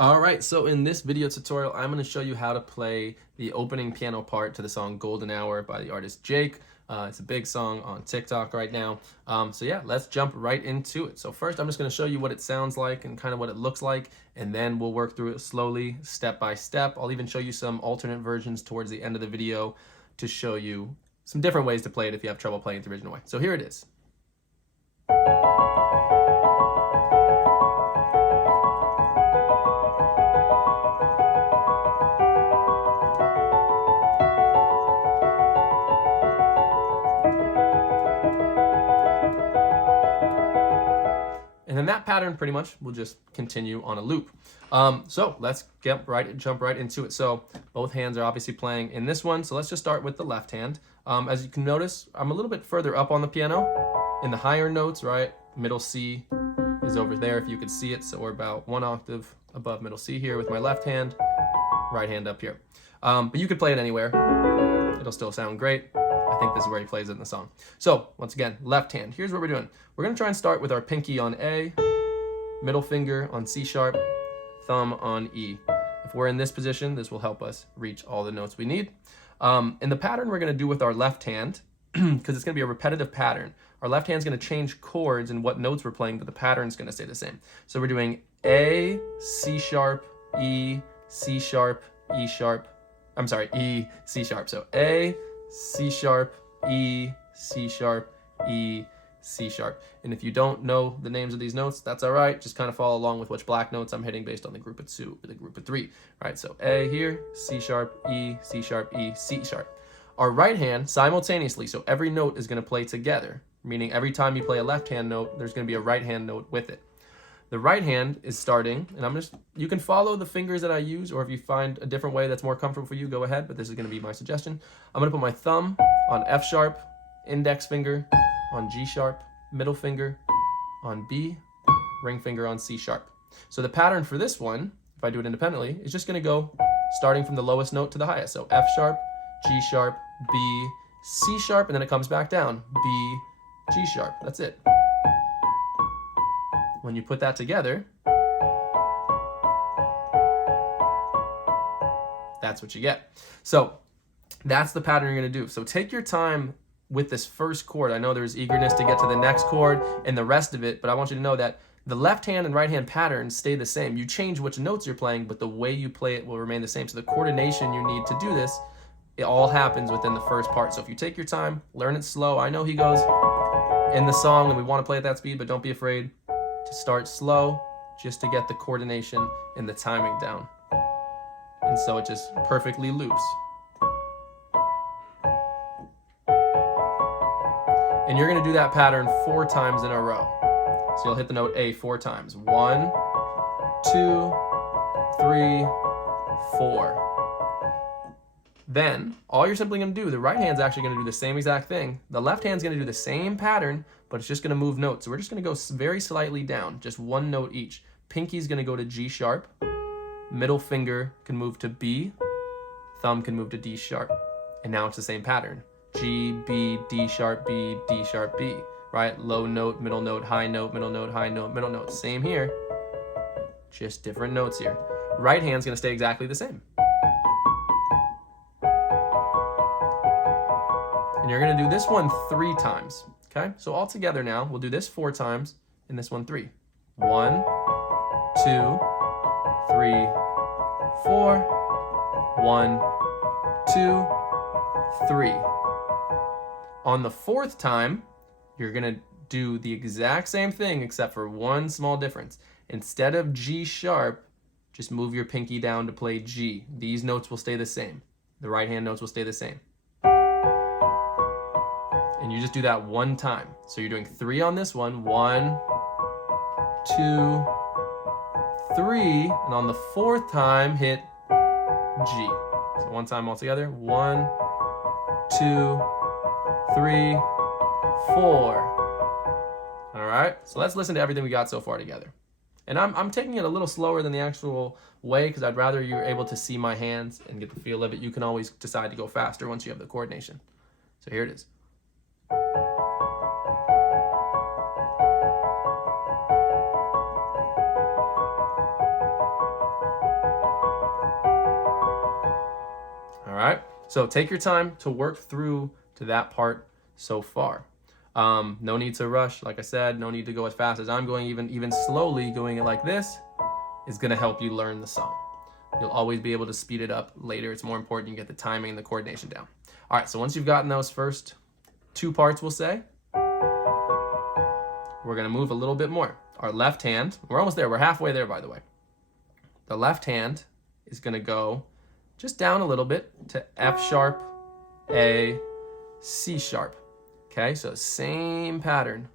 Alright, so in this video tutorial, I'm going to show you how to play the opening piano part to the song Golden Hour by the artist Jake. It's a big song on TikTok right now. So yeah, let's jump right into it. So first, I'm just going to show you what it sounds like and kind of what it looks like, and then we'll work through it slowly, step by step. I'll even show you some alternate versions towards the end of the video to show you some different ways to play it if you have trouble playing it the original way. So here it is. And then that pattern pretty much will just continue on a loop. So let's jump right into it. So both hands are obviously playing in this one. So let's just start with the left hand. As you can notice, I'm a little bit further up on the piano in the higher notes, right? Middle C is over there if you could see it. So we're about one octave above middle C here with my left hand, right hand up here. But you could play it anywhere. It'll still sound great. I think this is where he plays it in the song. So once again, left hand. Here's what we're doing. We're going to try and start with our pinky on A, middle finger on C sharp, thumb on E. If we're in this position, this will help us reach all the notes we need. And the pattern we're going to do with our left hand, because it's going to be a repetitive pattern, our left hand's going to change chords and what notes we're playing, but the pattern's going to stay the same. So we're doing A, C sharp, E, C sharp, E sharp. I'm sorry, E, C sharp. So A, C sharp, E, C sharp, E, C sharp. And if you don't know the names of these notes, that's all right. Just kind of follow along with which black notes I'm hitting based on the group of two or the group of three. All right, so A here, C sharp, E, C sharp, E, C sharp. Our right hand simultaneously, so every note is going to play together, meaning every time you play a left hand note, there's going to be a right hand note with it. The right hand is starting, and you can follow the fingers that I use, or if you find a different way that's more comfortable for you, go ahead, but this is going to be my suggestion. I'm going to put my thumb on F sharp, index finger on G sharp, middle finger on B, ring finger on C sharp. So the pattern for this one, if I do it independently, is just going to go starting from the lowest note to the highest. So F sharp, G sharp, B, C sharp, and then it comes back down, B, G sharp. That's it. When you put that together, that's what you get. So that's the pattern you're going to do. So take your time with this first chord. I know there's eagerness to get to the next chord and the rest of it, but I want you to know that the left hand and right hand patterns stay the same. You change which notes you're playing, but the way you play it will remain the same. So the coordination you need to do this, it all happens within the first part. So if you take your time, learn it slow. I know he goes in the song and we want to play at that speed, but don't be afraid to start slow just to get the coordination and the timing down. And so it just perfectly loops. And you're going to do that pattern 4 times in a row. So you'll hit the note A 4 times. 1, 2, 3, 4. Then, all you're simply going to do, the right hand's actually going to do the same exact thing. The left hand's going to do the same pattern, but it's just going to move notes. So we're just going to go very slightly down, just one note each. Pinky's going to go to G sharp. Middle finger can move to B. Thumb can move to D sharp. And now it's the same pattern. G, B, D sharp, B, D sharp, B. Right? Low note, middle note, high note, middle note, high note, middle note. Same here. Just different notes here. Right hand's going to stay exactly the same. And you're going to do this one 3 times. Okay? So all together now, we'll do this 4 times and this one 3. 1, 2, 3, 4. 1, 2, 3. On the 4th time, you're going to do the exact same thing except for one small difference. Instead of G sharp, just move your pinky down to play G. These notes will stay the same. The right hand notes will stay the same. And you just do that 1 time. So you're doing 3 on this one. 1, 2, 3. And on the 4th time, hit G. So 1 time all together. 1, 2, 3, 4. All right. So let's listen to everything we got so far together. And I'm taking it a little slower than the actual way because I'd rather you're able to see my hands and get the feel of it. You can always decide to go faster once you have the coordination. So here it is. So take your time to work through to that part so far. No need to rush. Like I said, no need to go as fast as I'm going. Even slowly going it like this is going to help you learn the song. You'll always be able to speed it up later. It's more important you get the timing and the coordination down. All right, so once you've gotten those first 2 parts, we'll say, we're going to move a little bit more. Our left hand, we're almost there. We're halfway there, by the way. The left hand is going to go just down a little bit to F sharp, A, C sharp. Okay, so same pattern.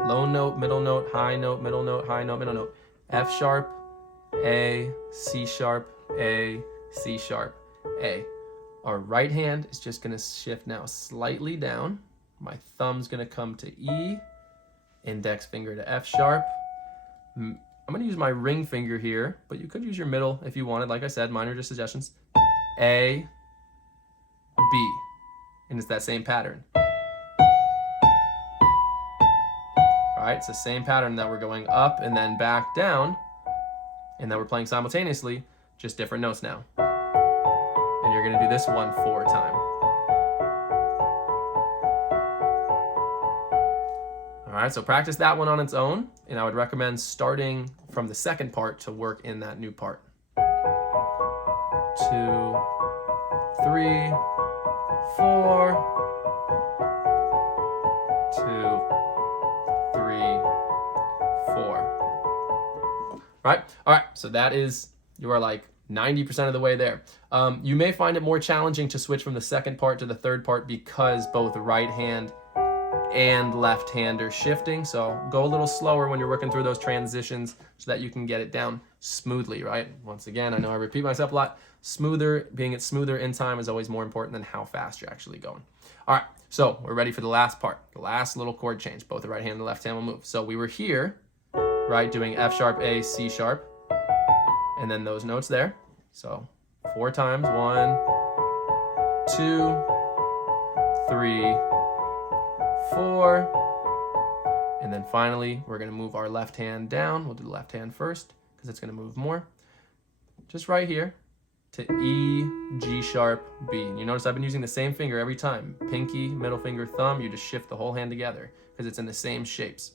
Low note, middle note, high note, middle note, high note, middle note. F sharp, A, C sharp, A, C sharp, A. Our right hand is just going to shift now slightly down. My thumb's going to come to E, index finger to F sharp. I'm going to use my ring finger here, but you could use your middle if you wanted. Like I said, mine are just suggestions. A, B. And it's that same pattern. All right, it's the same pattern that we're going up and then back down, and that we're playing simultaneously, just different notes now. And you're going to do this one 4 times. All right, so practice that one on its own, and I would recommend starting from the second part to work in that new part. 2, 3, 4, 2, 3, 4. Right? All right, so that is, you are like 90% of the way there. You may find it more challenging to switch from the second part to the third part because both right hand and left hand are shifting. So go a little slower when you're working through those transitions so that you can get it down smoothly, right? Once again, I know I repeat myself a lot. Being it smoother in time is always more important than how fast you're actually going. All right, so we're ready for the last part, the last little chord change. Both the right hand and the left hand will move. So we were here, right, doing F sharp, A, C sharp, and then those notes there. So 4 times, 1, 2, 3, 4, and then finally we're going to move our left hand down. We'll do the left hand first because it's going to move more. Just right here to E, G sharp, B. You notice I've been using the same finger every time. Pinky, middle finger, thumb. You just shift the whole hand together because it's in the same shapes.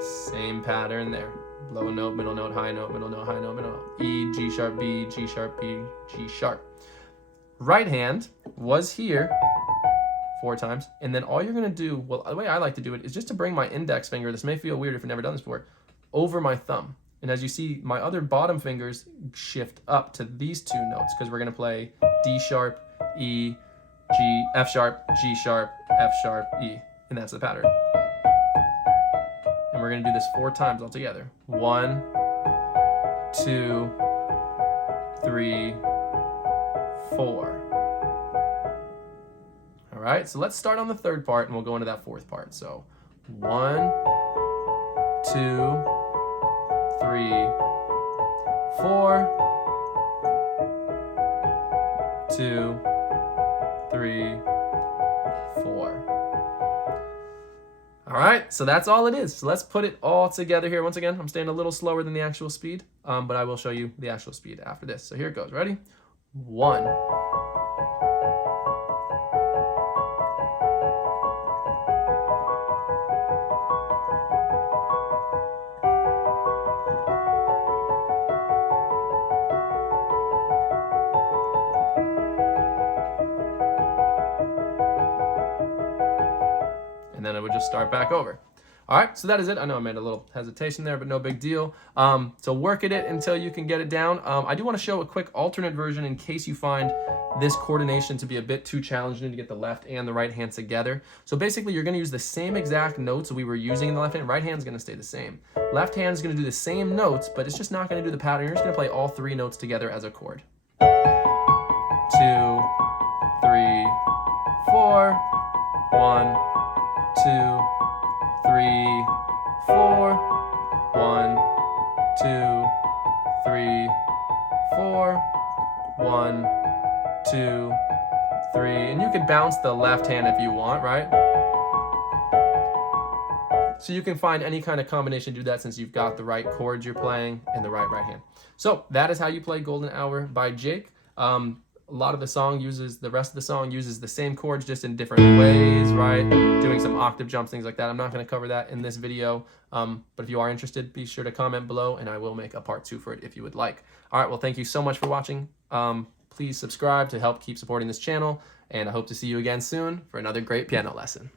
Same pattern there. Low note, middle note, high note, middle note, high note, middle note. E, G sharp, B, G sharp, B, G sharp. Right hand was here 4 times, and then all you're going to do, well, the way I like to do it is just to bring my index finger, this may feel weird if you've never done this before, over my thumb. And as you see, my other bottom fingers shift up to these 2 notes because we're going to play D sharp, E, G, F sharp, G sharp, F sharp, E. And that's the pattern. And we're going to do this 4 times all together. 1, 2, 3, 4. All right, so let's start on the third part and we'll go into that fourth part. So 1, 2, 3, 4, 2, 3, 4. All right, so that's all it is. So let's put it all together here. Once again, I'm staying a little slower than the actual speed, but I will show you the actual speed after this. So here it goes. Ready? 1. And then it would just start back over. All right, so that is it. I know I made a little hesitation there, but no big deal. So work at it until you can get it down. I do want to show a quick alternate version in case you find this coordination to be a bit too challenging to get the left and the right hand together. So basically, you're going to use the same exact notes we were using in the left hand. Right hand's going to stay the same. Left hand's going to do the same notes, but it's just not going to do the pattern. You're just going to play all 3 notes together as a chord. 2, 3, 4, 1, 2, 3, 4, 1, 2, 3, 4, 1, 2, 3, and you can bounce the left hand if you want, right? So you can find any kind of combination to do that since you've got the right chords you're playing and the right hand. So that is how you play Golden Hour by Jake. a lot of the song uses, the rest of the song uses the same chords just in different ways, right? Doing some octave jumps, things like that. I'm not going to cover that in this video, but if you are interested, be sure to comment below and I will make a part 2 for it if you would like. All right, well, thank you so much for watching. Please subscribe to help keep supporting this channel, and I hope to see you again soon for another great piano lesson.